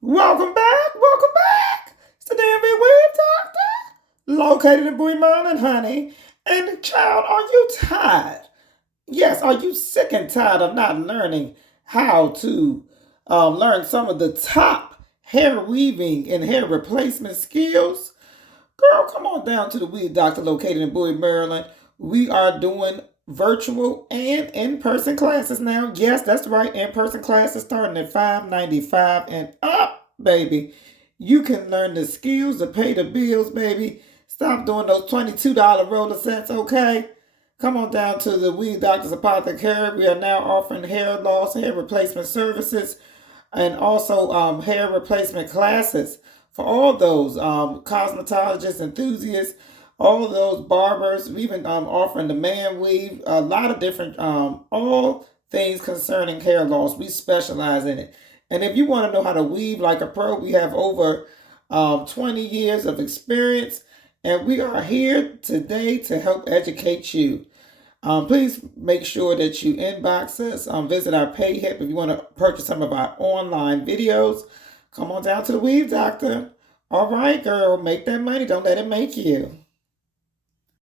Welcome back, welcome back. It's the DMV Weave Doctor, located in Bowie, Maryland, honey. And child, are you tired? Yes, are you sick and tired of not learning how to learn some of the top hair weaving and hair replacement skills? Girl, come on down to the Weave Doctor located in Bowie, Maryland. We are doing virtual and in-person classes now. Yes, that's right. In-person classes starting at $5.95 and up, baby. You can learn the skills to pay the bills, baby. Stop doing those $22 roller sets, okay? Come on down to the Weave Doctor's Apothecary. We are now offering hair loss, hair replacement services, and also hair replacement classes for all those cosmetologists, enthusiasts, all of those barbers. We even offering the man weave, a lot of different, all things concerning hair loss. We specialize in it. And if you want to know how to weave like a pro, we have over 20 years of experience. And we are here today to help educate you. Please make sure that you inbox us, visit our PayHip if you want to purchase some of our online videos. Come on down to the Weave Doctor. All right, girl, make that money. Don't let it make you.